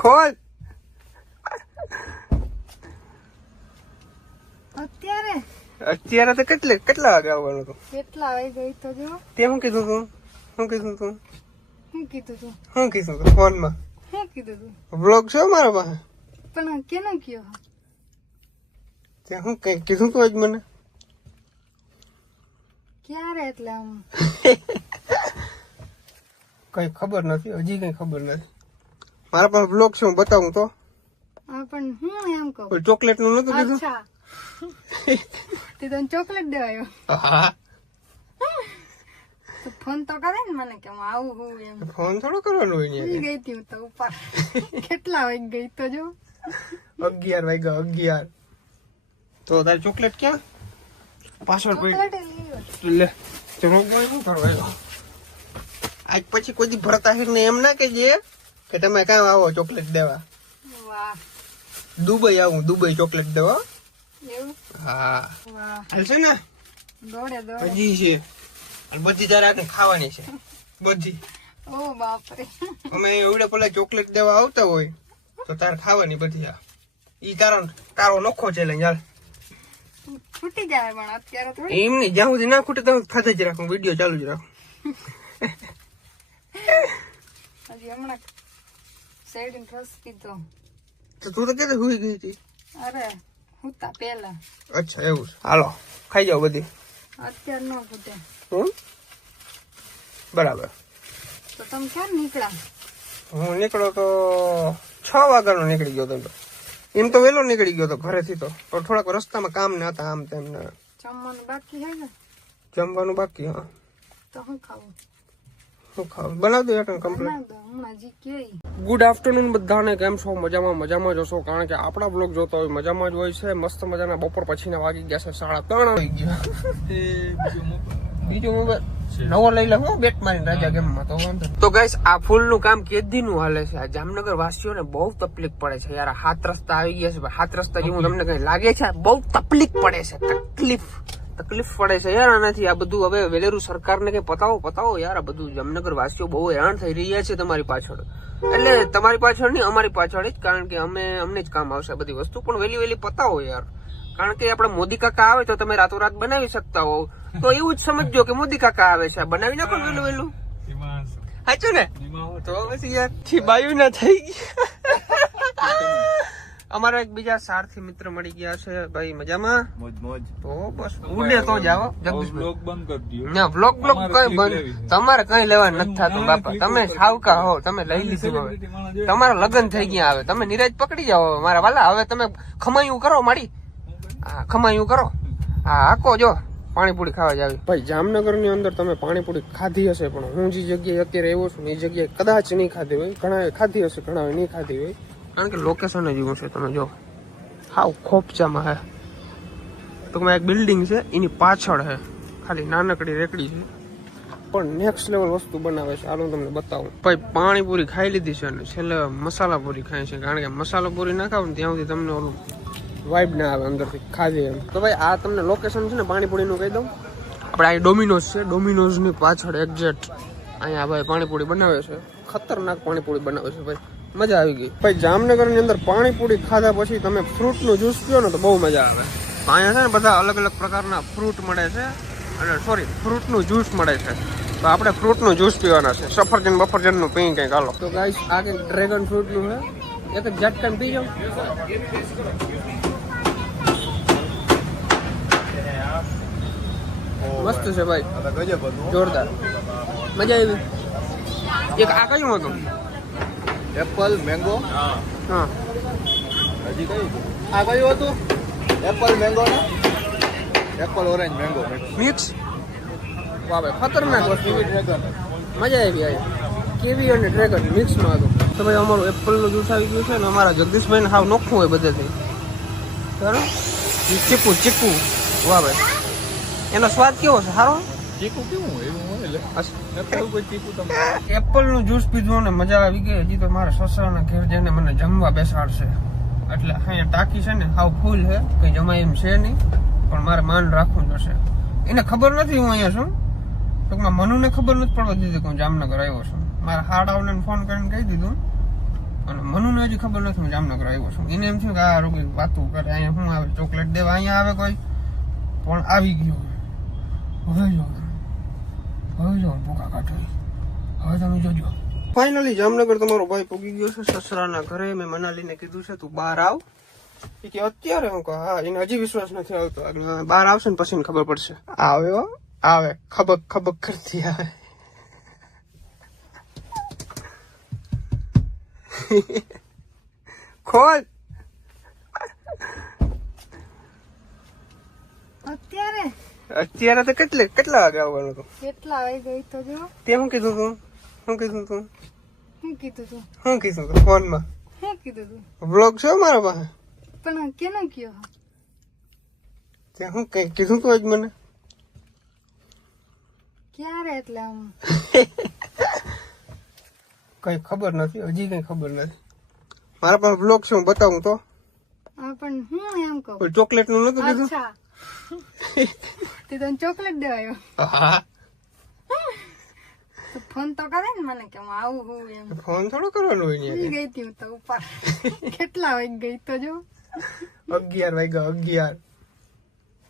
ખોલ અત્યારે તો કેટલા વાગે આવવાનું હતું? કેટલા વાગે ગઈ તો જો તે શું કીધું તું? શું કીધું તું ફોન માં? શું કીધું તું? વ્લોગ છે મારા પાસે. પણ કેનો કયો? તે શું કઈ કીધું તું આજ મને? ક્યારે? એટલે આમ કઈ ખબર નથી, હજી કઈ ખબર નથી. મારા પાસે વ્લોગ છે, હું બતાવું તો. પણ હું એમ કહું ચોકલેટ નું નતું કીધું? અચ્છા તે તને ચોકલેટ દેવાયો? હા. તો ફોન તો કરે ને મને કે હું આવું હું એમ. ફોન થોડો કરવાનો હોય ને. ગઈ હતી હું તો ઉપર. કેટલા વાગે ગઈ તો જો 11 વાગ્યા 11. તો તારી ચોકલેટ ક્યાં? પાછળ પડી લે. ચલો શું કરવા આજ પછી કોઈ ભરત આહિર ને એમ ના કહેજે કે તમે કામ આવો ચોકલેટ દેવા. વાહ. દુબઈ આવું, દુબઈ ચોકલેટ દેવા. એવું? હા. વાહ. હાલશે ને? દોડે હજી છે બધી તારે આને ખાવાની છે બધી. ઓ બાપરે. અમે એવડે પેલા ચોકલેટ દેવા આવતા હોય તો તારે ખાવાની બધી. આ ઈ તારો નોખો ચેલેન્જ. હાલ છૂટી જાય પણ અત્યારે તો એમ નહીં, જ્યાં સુધી ના ખૂટે ત્યાં ખાતે જ રાખું, વિડીયો ચાલુ જ રાખું. હજી હમણાં શેરડીનો રસ પીધો. તો તું તો ક્યારે હુઈ ગઈ હતી? અરે હુતા પેલા. અચ્છા એવું છે. હાલો ખાઈ જાઓ બધી. અત્યારે ન ફૂટે. બરાબર. તો તમે ક્યારે નીકળ્યા? હું નીકળો તો 6 વાગ્યાનો નીકળી ગયો તો. એમ તો વહેલો નીકળી ગયો તો ઘરેથી, તો થોડાક રસ્તામાં કામ ને હતા આમ તેમ. જમવાનું બાકી છે ને? જમવાનું બાકી. હા. તો શું ખાવું? શું ખાવું બનાવી દો એટલે કમ્પ્લીટ. બનાવ દો હમણાં જી કે. ગુડ આફ્ટરનૂન બધાને. કેમ છો? મજામાં જશો, કારણ કે આપણા બ્લોગ જોતા હોય મજામાં જ હોય છે. મસ્ત મજાના બપોર પછીના વાગી ગયા છે 3:30 વાગી ગયા. બીજો મોબાઈલ નવો લઈ લો બેટ મારીને રાજા ગેમમાં તો વાંધો. તો ગાઈસ આ ફૂલનું કામ કેદીનું હાલે છે. આ જામનગર વાસીઓને બહુ તકલીફ પડે છે યાર. 7 રસ્તા આવી ગયા છે. 7 રસ્તા જેવું તમને કઈ લાગે છે? બહુ તકલીફ પડે છે. તકલીફ પડે છે યાર આનાથી. આ બધું હવે વેલેરું સરકારને કઈ પતાવો યાર. આ બધું જામનગર વાસીઓ બહુ હેરાન થઈ રહ્યા છે તમારી પાછળ. એટલે તમારી પાછળ નહીં, અમારી પાછળ જ, કારણ કે અમને જ કામ આવશે બધી વસ્તુ. પણ વહેલી પતાવો યાર, કારણ કે આપડે મોદી કાકા આવે તો તમે રાતોરાત બનાવી શકતા હોવ. તો એવું જ સમજજો કે મોદી કાકા આવે છે, બનાવી નાખો વહેલું. સાચું ને? તો પછી યાર બાયું ના થઈ ગયા. અમારા એક બીજા સારથી મિત્ર મળી ગયા છે ભાઈ. મજામાં? મોજ. તો બસ ઉડે તો જાવ જગદીશભાઈ. ના વ્લોગ કઈ બંધ. તમારે કઈ લેવા નથી થતું બાપા. તમે સાવકા હો, તમે લઈ લીધું. હવે તમારા લગ્ન થઈ ગયા. હવે તમે નિરાજ પકડી જાઓ મારા વાલા. હવે તમે ખમાયું કરો મારી. હા ખમાયું કરો. હા આકો જો પાણીપુરી ખાવા જાવી. ભાઈ જામનગર ની અંદર તમે પાણીપુરી ખાધી હશે, પણ હું જે જગ્યાએ અત્યારે આવ્યો છું એ જગ્યાએ કદાચ નહીં ખાધી હોય. ઘણા ખાધી હશે, ઘણા નહીં ખાધી હોય, કારણ કે લોકેશન જ એવું છે. તમે જો હાવ ખોપચામાં હે. તો એક બિલ્ડિંગ છે એની પાછળ હે, ખાલી નાનકડી રેકડી છે, પણ નેક્સ્ટ લેવલ વસ્તુ બનાવે છે. હાલો તમને બતાવું. ભાઈ પાણીપુરી ખાઈ લીધી છે અને છેલ્લે મસાલા પૂરી ખાય છે, કારણ કે મસાલા પૂરી ના ખાવ ને ત્યાં સુધી તમને ઓલું વાઇબ ના આવે અંદરથી ખાધી એમ. તો ભાઈ આ તમને લોકેશન છે ને પાણીપુરી નું કહી દઉં. આપણે આ ડોમિનોઝ છે, ડોમિનોઝ ની પાછળ એક્ઝેક્ટ અહીંયા ભાઈ પાણીપુરી બનાવે છે. ખતરનાક પાણીપુરી બનાવે છે ભાઈ. મજા આવી ગઈ ભાઈ. જામનગર ની અંદર પાણીપુરી ખાધા પછી તમે ફ્રૂટ નું જ્યુસ પીઓ ને તો બહુ મજા આવે. અહીંયા છે ને બધા અલગ અલગ પ્રકારના ફ્રૂટ મળે છે, અને ફ્રૂટ નું જ્યુસ મળે છે. તો આપણે ફ્રૂટ નું જ્યુસ પીવાના છે. સફરજન નું પી કંઈક. હાલો તો ગાઈસ આ કંઈક ડ્રેગન ફ્રૂટ નું છે. એક જ ઝટકન પી જાવ. મસ્ત છે ભાઈ, જોરદાર, મજા આવી. એક આ કયું હતું? Apple mango. હા હજી કયું? આ કયું હતું? એપલ મેંગો ને એપલ ઓરેન્જ મેંગો મિક્સ. વાહ ભાઈ ખતરનાક વસ્તુ. મજા આવી. આ કેવી અને ડ્રેગન મિક્સમાં હતું. તો ભાઈ અમારું એપલનું જ્યુસ આવી ગયું છે ને અમારા જગદીશભાઈને હાવ નોખું હોય બધેથી. બરાબર. ચીકુ. વાહ ભાઈ, એનો સ્વાદ કેવો છે? સારો. ચીકુ કેવું એવું હોય? એપલ નું જ્યુસ પીધું ને મજા આવી ગઈ. હજી તો મારા સસરાના ઘેર જઈને મને જમવા બેસાડશે. એટલે અહીંયા ટાંકી છે ને હાવ ફૂલ છે, કઈ જમાય એમ છે નહીં, પણ મારે માન રાખવું જશે. એને ખબર નથી હું અહીંયા છું, ટૂંકમાં મનુને ખબર નથી પડવા દીધી કે હું જામનગર આવ્યો છું. મારા હાડાઓને ફોન કરીને કહી દીધું અને મનુને હજી ખબર નથી હું જામનગર આવ્યો છું. એને એમ થયું કે આ રોગી વાતું કરે, અહીંયા શું આવે ચોકલેટ દેવા અહીંયા આવે કોઈ, પણ આવી ગયો. હવે જો ભૂખા કાઢો, હવે તમે જોજો. ફાઇનલી જામનગર તમારો ભાઈ પૂગી ગયો છે સસરાના ઘરે. મેં મનાલીને કીધું છે તું બહાર આવ. એ કે અત્યારે હું કહું હા, એને હજી વિશ્વાસ નથી આવતો. આગળ બહાર આવશે ને પછી ખબર પડશે. આવે ખબક કરતી આવે. ખોલ અત્યારે તો કેટલા વાગે આવવાનું હતું? કેટલા વાગે ગઈ તો જો. તે શું કીધું તું શું કીધું તું ફોનમાં? શું કીધું તું? વ્લોગ છે મારા પાસે. પણ કેનો કયો? તે હું કઈ કીધું તું આજ મને? ક્યારે? એટલે આમ કઈ ખબર નથી, હજી કઈ ખબર નથી. મારા પાસે વ્લોગ છે, હું બતાવું તો. પણ હું એમ કહું ચોકલેટ નું નતું કીધું? અચ્છા તે તને ચોકલેટ દેવાયો? હા. તો ફોન તો કરે ને મને કે હું આવું હું એમ. ફોન થોડો કરવાનો હોય ને. ગઈ હતી હું તો ઉપર. કેટલા વાગે ગઈ તો જો? 11 વાગ્યા.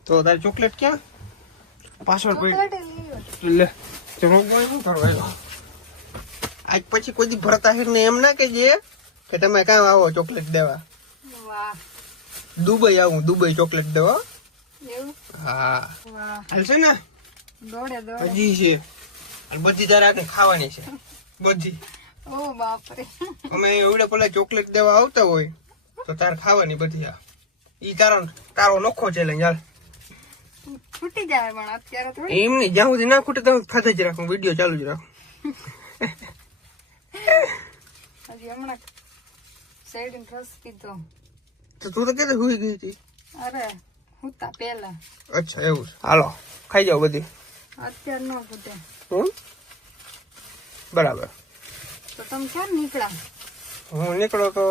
તો તારી ચોકલેટ ક્યાં? પાછળ પડી. લે ચલો બોય શું કરવા આવ્યો? આજ પછી કોઈ દી ભરત આહિર ને એમ ના કહેજે કે તમે કામ આવો ચોકલેટ દેવા. વાહ. દુબઈ આવું, દુબઈ ચોકલેટ દેવા. એવું? હા વાહ. હાલશે ને? દોડે હજી છે અને બધી તારે આને ખાવાની છે બધી. ઓ બાપરે. અમે એવડે પેલા ચોકલેટ દેવા આવતા હોય તો તારે ખાવાની બધી. આ ઈ તારો નોખો ચેલેન્જ. હાલ છૂટી જાય પણ અત્યારે થોડી. એમ નહીં, જ્યાં સુધી ના ખૂટે ત્યાં સુધી ખાતે જ રાખું, વિડીયો ચાલુ જ રાખું. હજી હમણાં શેરડીનો રસ પીધો. તો તું તો ક્યારે હુઈ ગઈ હતી? અરે હુતા પેલા. અચ્છા એવું છે. હાલો ખાઈ જાઓ બધી. અત્યારે ન ફૂટે. બરાબર. તો તમે ક્યારે નીકળ્યા? હું નીકળો તો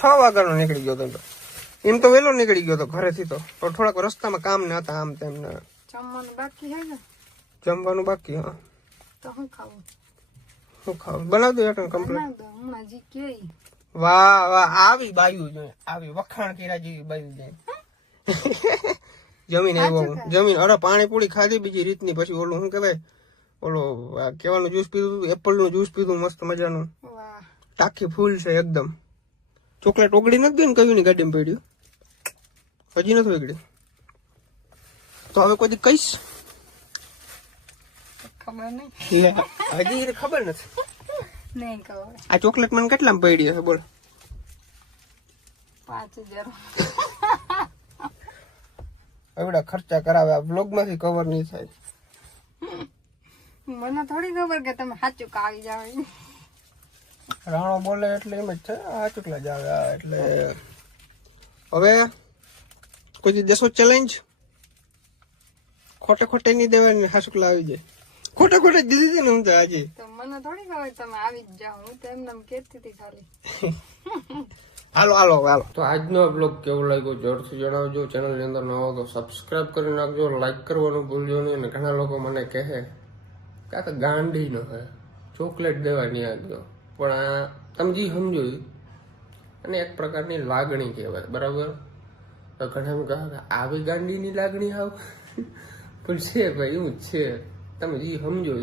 6 વાગ્યાનો નીકળી ગયો હતો. એમ તો વહેલો નીકળી ગયો હતો ઘરેથી, તો થોડાક રસ્તામાં કામ ને હતા આમ તેમ ને. જમવાનું બાકી છે ને? જમવાનું બાકી. હા તો શું ખાવું? શું ખાવું? બનાવી દો એટલે કમ્પ્લીટ. બનાવ દો હમણાં જી કે. વાહ આવી બાયું જોઈએ, આવી વખાણ કર્યા જેવી બાયું જાય. જમીન આવ્યો હું. જમીન અરે પાણીપુરી ખાધી બીજી રીતની. પછી ઓલું શું કહેવાય, ઓલો કેવાનું જ્યુસ પીધું, એપલ નું જ્યુસ પીધું મસ્ત મજાનું. વાહ. ટાંકી ફૂલ છે એકદમ. ચોકલેટ ઓગળી નથી ગઈ ને? કયું ની ગાડીમાં પડ્યું હજી નથી ઓગળી. તો હવે કોઈ દી કહીશ? ખબર નહીં. હજી ખબર નથી. નહીં ખબર. આ ચોકલેટ મને કેટલામાં પડી હશે બોલ? 5000. એવડા ખર્ચા કરાવે આ વ્લોગ માંથી કવર નહીં થાય. મને થોડી ખબર કે તમે સાચું કાવી જાવ. રાણો બોલે એટલે એમ જ છે, આ ચૂકલા જ આવે. એટલે હવે કોઈ દી દેશો ચેલેન્જ ખોટે નહીં દેવાની. હાસુકલા આવી જાય ખોટે દીધી હતી ને હું તો આજે. તો મને થોડી ખબર તમે આવી જ જાઓ. હું તો એમને કહેતી હતી ખાલી. હાલો. તો આજનો બ્લોગ કેવો લાગ્યો જરૂરથી જણાવજો. ચેનલની અંદર નવો તો સબસ્ક્રાઇબ કરી નાખજો, લાઈક કરવાનું ભૂલજો નહીં. અને ઘણા લોકો મને કહે કે ગાંડી નો હે ચોકલેટ દેવાની આગળ, પણ આ તમે જે સમજો અને એક પ્રકારની લાગણી કહેવાય, બરાબર? તો ઘણા એમ કહે કે આવી ગાંડીની લાગણી આવ પણ છે ભાઈ, એવું જ છે. તમે જે સમજો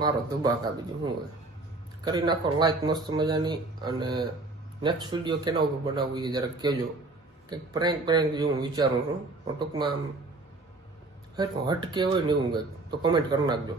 મારો ધુબાકા બીજું શું હોય. કરી નાખો લાઈક મસ્ત મજાની. અને નેક્સ્ટ વિડીયો કેના ઉપર બનાવવું એ જરાક કહેજો. કંઈક પ્રેન્ક જેવું હું વિચારું છું. ટૂંકમાં હટકે હોય ને એવું કંઈક તો કમેન્ટ કરી નાખજો.